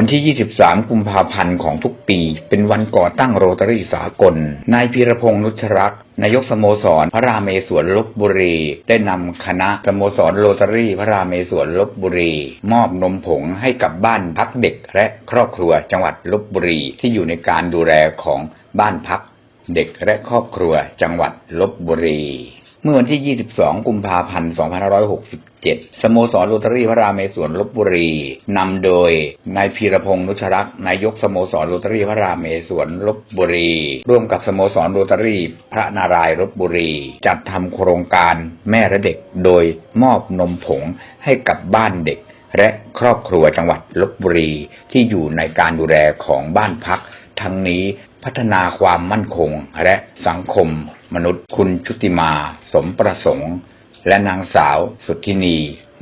วันที่ 23 กุมภาพันธ์ของทุกปี เป็นวันก่อตั้งโรตารี่สากล นายพีรพงษ์นุชรักษ์นายกสโมสรพระรามเมศวรลบบุรี ได้นำคณะสโมสรโรตารี่พระรามเมศวรลบบุรี มอบนมผงให้กับบ้านพักเด็กและครอบครัวจังหวัดลบบุรี ที่อยู่ในการดูแลของบ้านพัก เด็กและครอบครัวจังหวัดลบบุรี เมื่อวันที่ 22 กุมภาพันธ์ 2567 สโมสรโรตารี่พระรามเมศวรลบบุรี นำโดย นายพีรพงษ์นุชรักษ์ นายกสโมสรโรตารี่พระรามเมศวรลบบุรี ร่วมกับสโมสรโรตารี่พระนารายณ์ลบบุรี จัดทำโครงการแม่และเด็ก โดยมอบนมผงให้กับบ้านเด็ก และครอบครัวจังหวัดลบบุรีที่อยู่ในการดูแลของบ้านพักทั้งนี้ พัฒนาความมั่นคง และสังคมมนุษย์ คุณชุติมา สมประสงค์ และนางสาวสุทธินี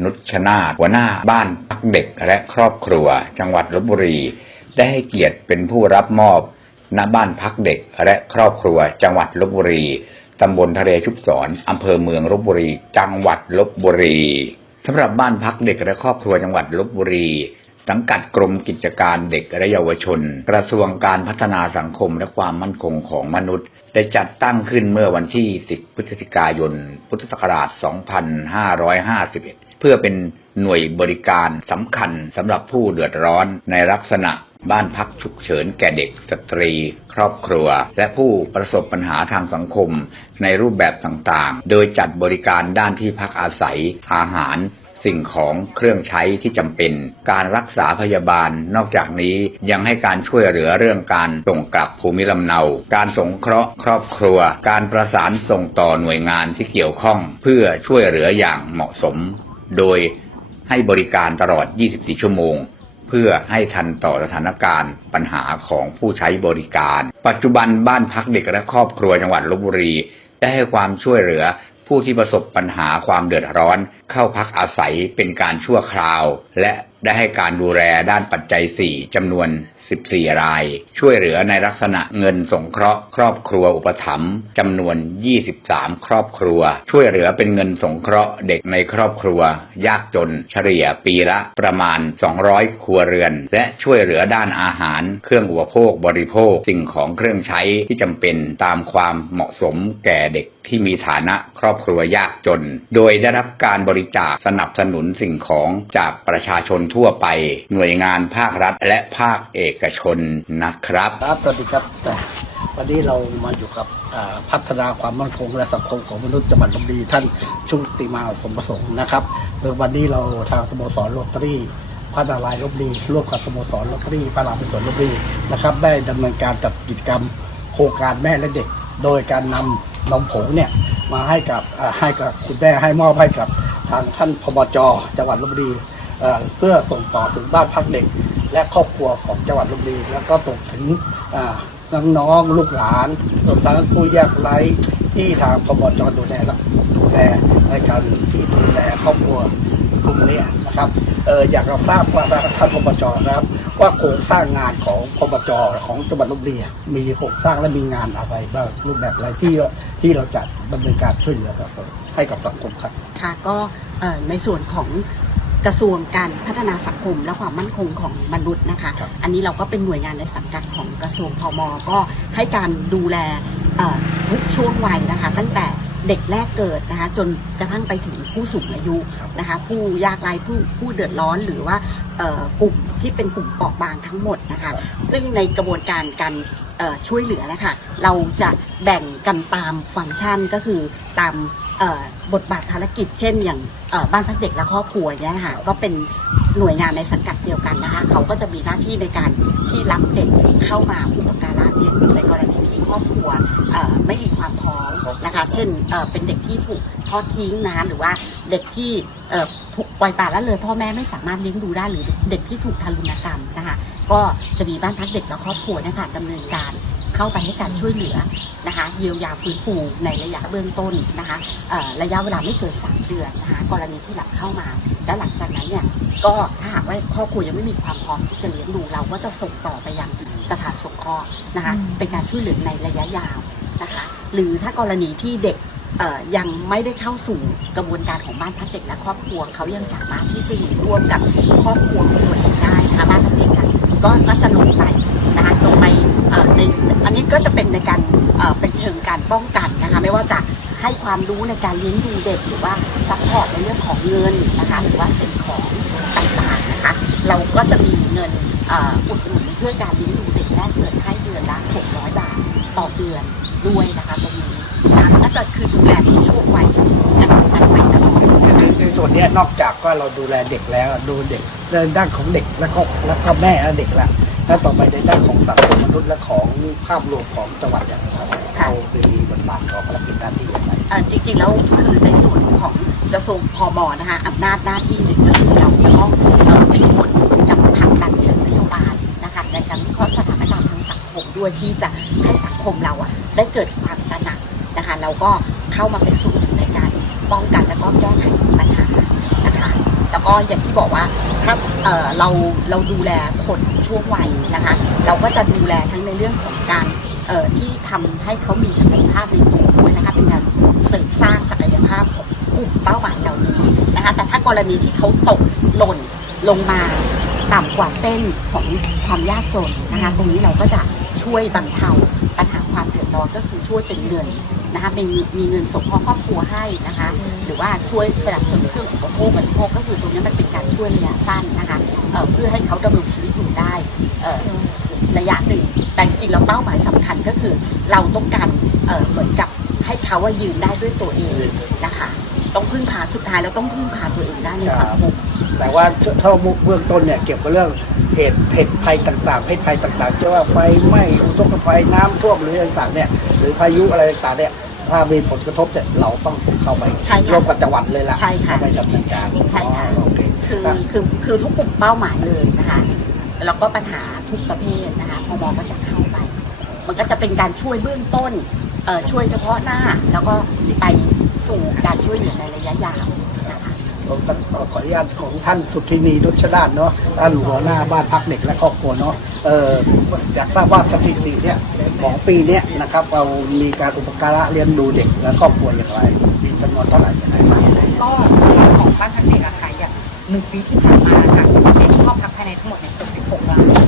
นุชนาหัวหน้าบ้านพักเด็กและครอบครัว จังหวัดลบบุรี ได้ให้เกียรติเป็นผู้รับมอบณบ้านพักเด็กและครอบครัว จังหวัดลบบุรีตำบลทะเลชุบศรอำเภอเมืองลบบุรี จังหวัดลบบุรีสำหรับบ้านพักเด็กและครอบครัวจังหวัดลบบุรี สังกัดกรมกิจการเด็กและเยาวชน กระทรวงการพัฒนาสังคมและความมั่นคงของมนุษย์ ได้จัดตั้งขึ้นเมื่อวันที่ 10 พฤศจิกายน พุทธศักราช 2551 เพื่อเป็นหน่วยบริการสำคัญสำหรับผู้เดือดร้อนในลักษณะบ้านพักฉุกเฉินแก่เด็กสตรี ครอบครัว และผู้ประสบปัญหาทางสังคมในรูปแบบต่างๆ โดยจัดบริการด้านที่พักอาศัย อาหาร สิ่งของเครื่องใช้ที่จำเป็น การรักษาพยาบาล นอกจากนี้ยังให้การช่วยเหลือเรื่องการส่งกลับภูมิลำเนา การสงเคราะห์ครอบครัว การประสานส่งต่อหน่วยงานที่เกี่ยวข้อง เพื่อช่วยเหลืออย่างเหมาะสม โดยให้บริการตลอด 24 ชั่วโมง เพื่อให้ทันต่อสถานการณ์ปัญหาของผู้ใช้บริการ ปัจจุบันบ้านพักเด็กและครอบครัวจังหวัดลบบุรีได้ให้ความช่วยเหลือ ผู้ที่ประสบปัญหาความเดือดร้อน เข้าพักอาศัยเป็นการชั่วคราว และได้ให้การดูแลด้านปัจจัย 4จำนวน 14 ราย ช่วยเหลือในลักษณะเงินสงเคราะห์ครอบครัวอุปถัมภ์จำนวน 23 ครอบครัว ช่วยเหลือเป็นเงินสงเคราะห์เด็กในครอบครัว ยากจนเฉลี่ยปีละประมาณ 200 ครัวเรือน และช่วยเหลือด้านอาหาร เครื่องอุปโภคบริโภค สิ่งของเครื่องใช้ที่จำเป็นตามความเหมาะสมแก่เด็ก ที่มีฐานะครอบครัวยากจน โดยได้รับการบริจาคสนับสนุนสิ่งของจากประชาชนทั่วไป หน่วยงานภาครัฐและภาคเอกชนนะครับ ครับสวัสดีครับแต่วันนี้เรามาอยู่กับพัฒนาความมั่นคงและสังคมของมนุษย์จังหวัดลบบุรีท่านชุติมาสมประสงค์นะครับวันนี้เราทางสโมสรโรตารี่พระนารายลบบีร่วมกับสโมสรโรตารี่พระรามเป็นสวนลบบุรีนะครับ ได้ดำเนินการจัดกิจกรรมโครงการแม่และเด็ก โดยการนำ นมผงเนี่ยมาให้กับให้กับคุณแม่ให้มอบให้กับทางท่านพมจจังหวัดลบบุรีเพื่อส่งต่อถึงบ้านพักเด็ก และครอบครัวของจังหวัดลบบุรีแล้วก็ส่งถึงน้องๆลูกหลานรวมทั้งผู้ยากไร้ที่ทางพมจดูแลดูแลในการที่ดูแลครอบครัวกลุ่มนี้นะครับเอออยากจะทราบว่าท่านพมจนะครับ ว่าโครงสร้างงานของพมจของจังหวัดลบบุรีมีโครงสร้างและมีงานอะไรบ้างรูปแบบอะไรที่ ที่เราจะดำเนินการช่วยเหลือให้กับสังคมครับ ค่ะก็เอ่อในส่วนของกระทรวงการพัฒนาสังคมและความมั่นคงของมนุษย์นะคะครับอันนี้เราก็เป็นหน่วยงานในสังกัดของกระทรวงพมก็ให้การดูแลเอ่อทุกช่วงวัยนะคะ ตั้งแต่เด็กแรกเกิดนะคะจนกระทั่งไปถึงผู้สูงอายุนะคะผู้ยากไร้ผู้ผู้เดือดร้อนหรือว่าเอ่อกลุ่มที่เป็นกลุ่มเปราะบางทั้งหมดนะคะ ซึ่งในกระบวนการการเอ่อ ช่วยเหลือนะคะเราจะแบ่งกันตามฟังก์ชันก็คือตามบทบาทภารกิจ เช่น อย่างบ้านพักเด็กและครอบครัวเนี่ยค่ะก็เป็นหน่วยงานในสังกัดเดียวกันนะคะเขาก็จะมีหน้าที่ในการที่รับเด็กเข้ามาอุปการะเลี้ยงดูในกรณีที่ ครอบครัวไม่มีความพร้อมนะคะ เช่นเป็นเด็กที่ถูกทอดทิ้งนะหรือว่าเด็กที่ถูกปล่อยปละละเลยพ่อแม่ไม่สามารถเลี้ยงดูได้หรือเด็กที่ถูกทารุณกรรมนะคะ ก็จะมีบ้านพักเด็กและครอบครัวนะคะดำเนินการ เข้าไปให้การช่วยเหลือนะคะเยียวยาฟื้นฟูในระยะเบื้องต้นนะคะเอ่อระยะเวลาไม่เกิน3เดือนนะคะกรณีที่หลับเข้ามา และหลังจากนั้นเนี่ยก็ถ้าหากว่าครอบครัวยังไม่มีความพร้อมที่จะเลี้ยงดูเราก็จะส่งต่อไปยังสถานสงเคราะห์นะคะเป็นการช่วยเหลือในระยะยาวนะคะหรือถ้ากรณีที่เด็กเอ่อยังไม่ได้เข้าสู่กระบวนการของบ้านพักเด็กและครอบครัวเขายังสามารถที่จะอยู่ร่วมกับครอบครัวของตัวเองได้นะคะบ้านพักเด็กอะก็ก็จะลงไป ในอันนี้ก็จะเป็นในการเป็นเชิงการป้องกันนะคะไม่ว่าจะให้ความรู้ในการเลี้ยงดูเด็กหรือว่าซัพพอร์ตในเรื่องของเงินนะคะหรือว่าสิ่งของต่างๆนะคะเราก็จะมีเงินอุดหนุนเพื่อการเลี้ยงดูเด็กแรกเกิดให้เดือนละ600 บาทต่อเดือนด้วยนะคะตรงนี้นะก็จะคือดูแลในช่วงวัยนกันไปตลอด ในในส่วนเนี้ยนอกจากก็เราดูแลเด็กแล้วดูเด็กในด้านของเด็กและก็แล้วก็แม่และเด็กละแล้วต่อไปในด้านของสังคมมนุษย์และของภาพรวมของจังหวัดอย่างเราเรามีบทบาทของภารกิจด้านที่อย่างไรเอ่อจริงๆแล้วคือในส่วนของกระทรวงพมนะคะอำนาจหน้าที่หนึ่งก็คือเราจะต้องเอ่อเป็นคนนำผลักดันเชิงนโยบายนะคะในการวิเคราะห์สถานการณ์ทางสังคมด้วยที่จะให้สังคมเราอะได้เกิดความตระหนักนะคะเราก็เข้ามาเป็นส่วนหนึ่งในการป้องกันและก็แก้ไขปัญหานะคะ แล้วก็อย่างที่บอกว่าถ้าเเราเราดูแลคนช่วงวัยนะคะ เราก็จะดูแลทั้งในเรื่องของการที่ทำให้เขามีศักยภาพในตัวด้วยนะคะเป็นการเสริมสร้างศักยภาพของกลุ่มเป้าหมายเหล่านี้นะคะ แต่ถ้ากรณีที่เขาตกหล่นลงมาต่ำกว่าเส้นของความยากจนนะคะ ตรงนี้เราก็จะช่วยบรรเทาปัญหาความเดือดร้อนก็คือช่วยเป็นเงิน นะคะเป็นมีเงินสงเคราะห์ครอบครัวให้นะคะ หรือว่าช่วยสนับสนุนเครื่องอุปโภคบริโภคก็คือตรงนี้มันเป็นการช่วยระยะสั้นนะคะเอ่อเพื่อให้เขาดำรงชีวิตอยู่ได้เอ่อระยะหนึ่งแต่จริงๆแล้วเป้าหมายสำคัญก็คือ เราต้องการเอ่อเหมือนกับให้เขาว่ายืนได้ด้วยตัวเองนะคะ ต้องพึ่งพาสุดท้ายแล้วต้องพึ่งพาตัวเองได้ในสังคมแต่ว่าถ้าเบื้องต้นเนี่ยเกี่ยวกับเรื่องเหตุเหตุภัยต่างๆเหตุภัยต่างๆจะว่าไฟไหม้อุทกภัยน้ำท่วมหรือต่างๆเนี่ยหรือพายุอะไรต่างๆเนี่ย ถ้ามีผลกระทบเนี่ยเราต้องเข้าไปใช่ค่ะร่วมกับจังหวัดเลยล่ะใช่ค่ะเข้าไปดำเนินการใช่ค่ะ อ๋อโอเคคือคือคือทุกกลุ่มเป้าหมายเลยนะคะแล้วก็ปัญหาทุกประเภทนะคะพมก็จะเข้าไป มันก็จะเป็นการช่วยเบื้องต้นเอ่อช่วยเฉพาะหน้า แล้วก็ไปสู่การช่วยเหลือในระยะยาวนะคะผม ขอขออนุญาตของท่านสุทินีนุชนาธเนาะท่านหัวหน้าบ้านพักเด็กและครอบครัวเนาะเอออยากทราบว่าสถิติเนี่ยของปีเนี้ยนะครับเรามีการอุปการะเลี้ยงดูเด็กและครอบครัวอย่างไรมีจำนวนเท่าไหร่ยังไรบ้างก็ส่วนของบ้านพักเด็กอะค่ะอย่างหนึ่งปีที่ผ่านมาค่ะเด็กที่เข้าพักภายในทั้งหมดเนี่ย66ราย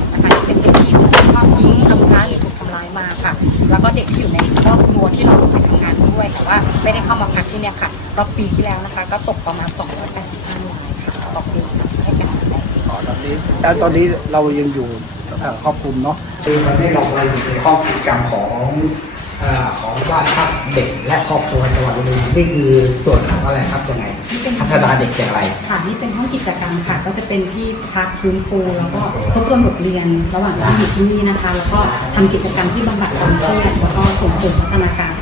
วยแต่ว่าไม่ได้เข้ามาพักที่เนี่ยค่ะรอบปีที่แล้วนะคะ ก็ตกประมาณ 285รายค่ะต่อปีให้เป็นสิบแปดอ๋อตอนนี้แล้วตอนนี้เรายังอยู่เอ่อครอบคลุมเนาะ ซึ่งตอนนี้เราเราอยู่ในห้องกิจกรรมของเอ่อของบ้านพักเด็กและครอบครัวจังหวัดอุดรธานีนี่คือส่วนของอะไรครับยังไงพัฒนาเด็กอย่างไร ค่ะนี่เป็นห้องกิจกรรมค่ะ ก็จะเป็นที่พักฟื้นฟูแล้วก็ทบทวนบทเรียนระหว่างที่อยู่ที่นี่นะคะ แล้วก็ทำกิจกรรมที่บำบัดความเครียดแล้วก็ส่งเสริมพัฒนาการ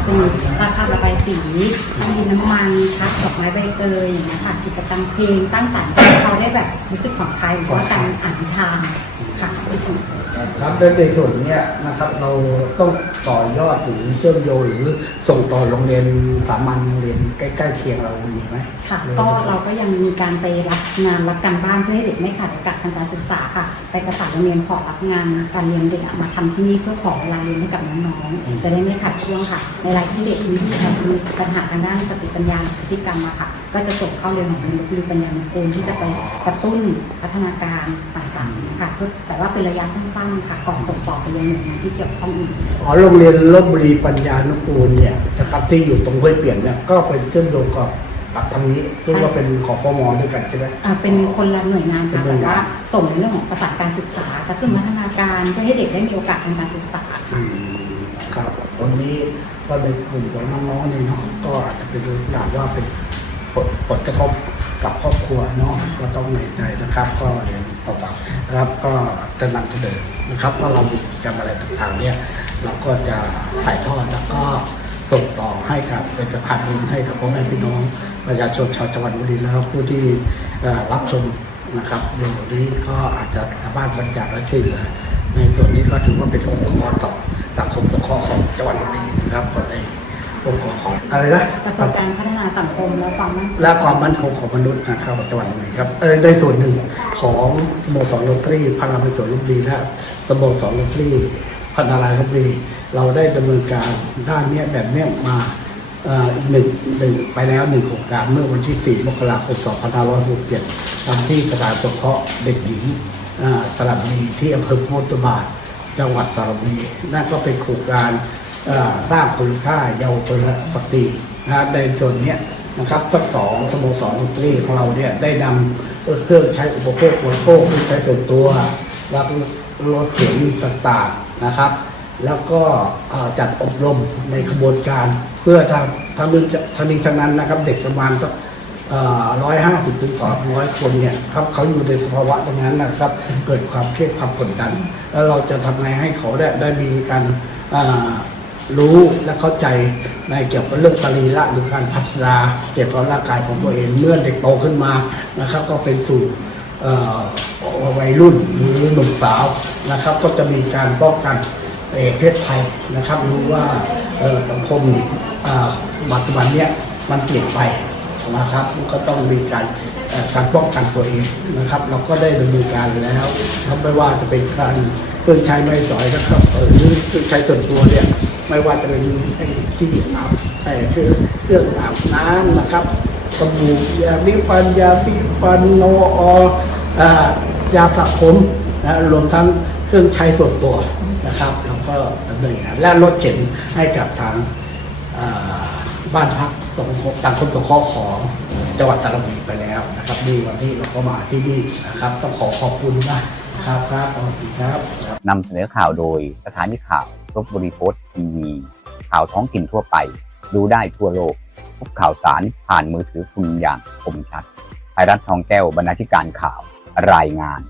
ก็จะมีวาดภาพระบายสีเครื่องดินน้ำมันพักดอกไม้ใบเตยอย่างเงี้ยค่ะกิจกรรมเพลงสร้างสรรค์ให้เขาได้แบบรู้สึกผ่อนคลายหรือว่าการอ่านนิทาน ที่ส่งเสริมครับโดยในส่วนเนี้ยนะครับเราต้องต่อยอดหรือเชื่อมโยงหรือส่งต่อโรงเรียนสามัญโรงเรียนใกล้ๆเคียงเรามีไหมค่ะก็เราก็ยังมีการไปรับงานรับการบ้านเพื่อให้เด็กไม่ขาดโอกาสทางการศึกษาค่ะ ไปประสานโรงเรียนขอรับงานการเรียนเด็กอะมาทำที่นี่เพื่อขอเวลาเรียนให้กับน้องๆจะได้ไม่ขาดช่วงค่ะ ในรายที่เด็กมีที่แบบมีปัญหาทางด้านสติปัญญาหรือพฤติกรรมอะค่ะ ก็จะส่งเข้าเรียนของโรงเรียนลพบุรีปัญญานุกูลที่จะไปกระตุ้นพัฒนาการต่างๆนะ คะเพื่อแต่ว่าเป็นระยะสั้นๆค่ะก่อนส่งต่อไปยังหน่วยงานที่เกี่ยวข้องอื่นอ๋อโรงเรียนลบบุรีปัญญานุกูลเนี่ยนะครับที่อยู่ตรงห้วยเปลี่ยนเนี่ยก็เป็นเชื่อมโยงกับกับทางนี้ซึ่งว่าเป็นของพมด้วยกันใช่ไหมอ่าเป็นคนละหน่วยงานเป็นค่ะหน่วยงานแต่ว่าส่งในเรื่องของประสานการศึกษากระตุ้นพัฒนาการเพื่อให้เด็กได้มีโอกาสทางการศึกษาอืมครับวันนี้ก็ในกลุ่มของน้องๆเนี่ยเนาะก็อาจจะเป็นอย่างว่าเป็นผลผลกระทบกับครอบครัวเนาะก็ต้องเห็นใจนะครับ ก็เรีย นต่อๆนะครับก็จะนำเสนอนะครับว่าเรามีกิจกรรมอะไรต่างๆเนี่ยเราก็จะถ่ายทอดแล้วก็ส่งต่อให้กับเป็นสะพานบุญให้กับพ่อแม่พี่น้อง ประชาชนชาวจังหวัดบุรีรัมย์แล้วผู้ที่เอ่อรับชมนะครับเรื่องนี้ก็อาจจะสามารถบริจาคและช่วยเหลือ ในส่วนนี้ก็ถือว่าเป็นองค์กรต่อสังคมสงเคราะห์ของจังหวัดบุรีนะครับก็ในองค์กรของอะไรนะกระทรวงการพัฒนาสังคมและความมั่นคงและความมั่นคงของมนุษย์นะครับจังหวัดบุรีครับเออในส่วนหนึ่ง ของสโมสรโรตรี่พาราเป็นสวนลพบุรีและสโมสรโรตรี่พัฒนาลพบุรีเราได้ดำเนินการด้านเนี้ยแบบเนี้ยมาเอ่ออีกหนึ่งหนึ่งไปแล้วหนึ่งโครงการเมื่อวันที่ 4 มกราคม 2567ทำที่สถานสงเคราะห์เด็กหญิงสระบุรีที่อำเภอโพธิบาทจังหวัดสระบุรีนั่นก็เป็นโครงการสร้างคุณค่าเยาวชนสตรีนะในส่วนนี้ นะครับทั้งสองสโมสรดนตรีของเราเนี่ยได้นำเครื่องใช้อุปโภคบริโภคที่ใช้ส่วนตัวแล้วก็รถเข็นต่างๆนะครับ แล้วก็จัดอบรมในขบวนการเพื่อทำทำเรื่องทำนี้ทั้งนั้นนะครับ เด็กประมาณสักร้อยห้าสิบถึงสองร้อยคนเนี่ยครับเขาอยู่ในสภาวะตรงนั้นนะครับ เกิดความเครียดความกดดัน แล้วเราจะทำไงให้เขาได้ได้มีการ รู้และเข้าใจในเกี่ยวกับเรื่องสรีระหรือการพัฒนาเกี่ยวกับร่างกายของตัวเองเมื่อเด็กโตขึ้นมานะครับก็เป็นสู่วัยรุ่นหรือหนุ่มสาวนะครับ ก็จะมีการป้องกันเอเพศภัยนะครับ รู้ว่าสังคมปัจจุบันเนี้ยมันเปลี่ยนไปนะครับก็ต้องมีการการป้องกันตัวเองนะครับ เราก็ได้ดำเนินการแล้วไม่ว่าจะเป็นการเครื่องใช้ไม้สอยนะครับหรือเครื่องใช้ส่วนตัวเนี่ย ไม่ว่าจะเป็นไอ้ที่อาบไอ้คือเครื่องอาบน้ำนะครับสบู่ยาบิฟันยาบิฟันโนออยาสระผมนะรวมทั้งเครื่องใช้ส่วนตัวนะครับแล้วก็ดำเนินการและรถเข็นให้กับทางบ้านพักสงต่างคนสงเคราะห์ของจังหวัดสระบุรีไปแล้วนะครับดีวันนี้เราก็มาที่นี่นะครับ ต้องขอขอบคุณมากครับครับขอบคุณครับนำเสนอข่าวโดยสถานีข่าว ลบบุรีโพสต์ทีวี ข่าวท้องถิ่นทั่วไป ดูได้ทั่วโลกทุกข่าวสารผ่านมือถือคุณอย่างคมชัดไทยรัฐทองแก้วบรรณาธิการข่าวรายงาน